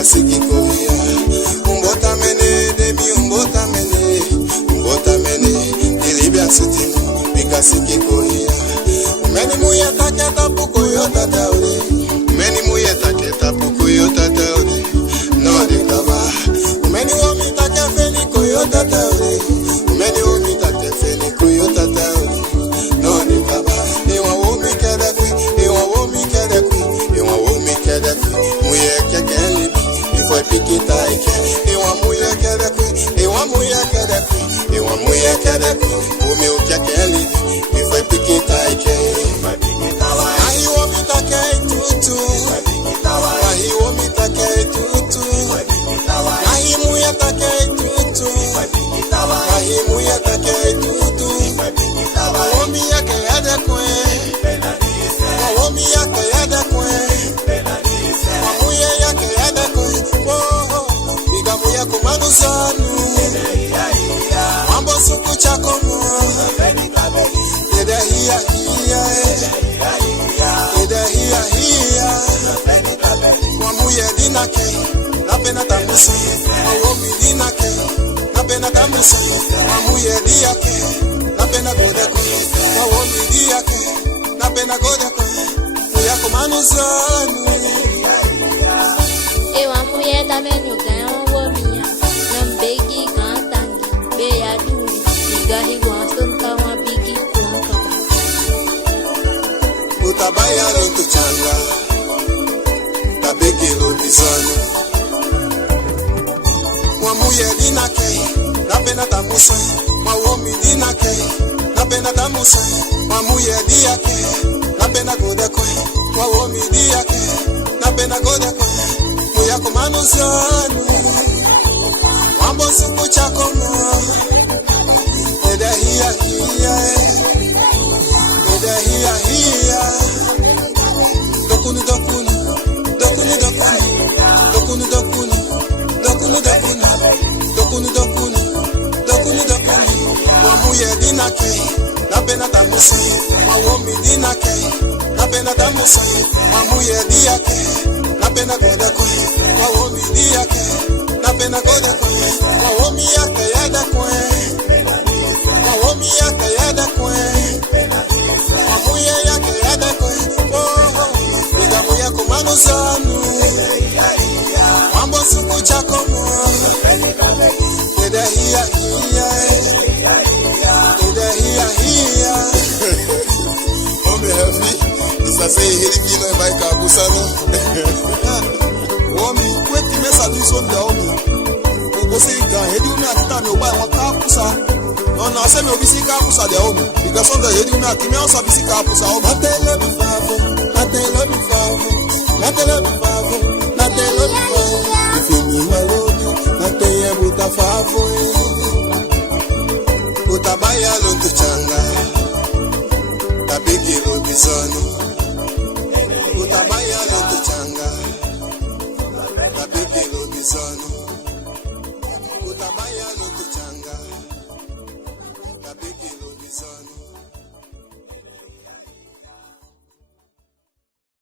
Bikasiki Korea, umbota mene, demi umbota mene, Libya City, Bikasiki Korea. Many muya taketa puko yota taure, many muya taketa puko yota taure, no de kaba. Many womi takefeni koyota taure, many womi takefeni koyota taure, no de kaba. Ewa womi kedekwi, ewa womi kedekwi, ewa womi kedekwi, muye kekeli. If I pick it I ewa muye kedekwi, ewa muye kedekwi, ewa muye kedekwi, umi ukekeli. If I pick it I ahi womi take tutu, ahi womi take tutu, ahi muye take tutu, ahi muye take tutu. Womi yake yade kwe, womi yake yade kwe, muye yake yade kwe. Biga muye kumanu sanu, mambo suku chako mo. Ede hiya Wamuye dinake, napena tamusa. Awomi dinake, napena tamusa. Wamuye diake, napena godeko. Awomi diake, napena godeko. Muya kumanu zanu. Ewa muye tamenu kaya womiya, nambegi kantangi, beya duri, igahi wasunta wabigi kuanka. Utabaya lontu changa, tabegi lobizano. Wamuye dinake, napena tamusa. Wawomi dinake, napena tamusa. Wamuye diake, napena godeko. Wawomi diake, napena godeko. Muya kumanu zanu, mambo suku chako mo. Ede hiya dokunu wamuye dinake napena tamusa wawomi dinake napena tamusa wamuye diake napena godeko wawomi diake napena godeko wawomi yake yada kwe wawomi yake yada kwe wamuye yake yada kwe bigamu yako manu zanu mambo suku chako mo ede hiya Ome heavy isa say heri vino e bai ka busano Omi kweti mesa diso nda omi Ogo se ga heri umi akita mi obai won ka busa Ona se me obisi ka busa de omi because on the heri umi akimi on sa bisi ka busa omi Natelo mi favo Ifemi waloni nateye buta favo Utabaya lontu changa tabigi lobizano Utabaya lontu changa tabigi lobizano Utabaya lontu changa tabigi lobizano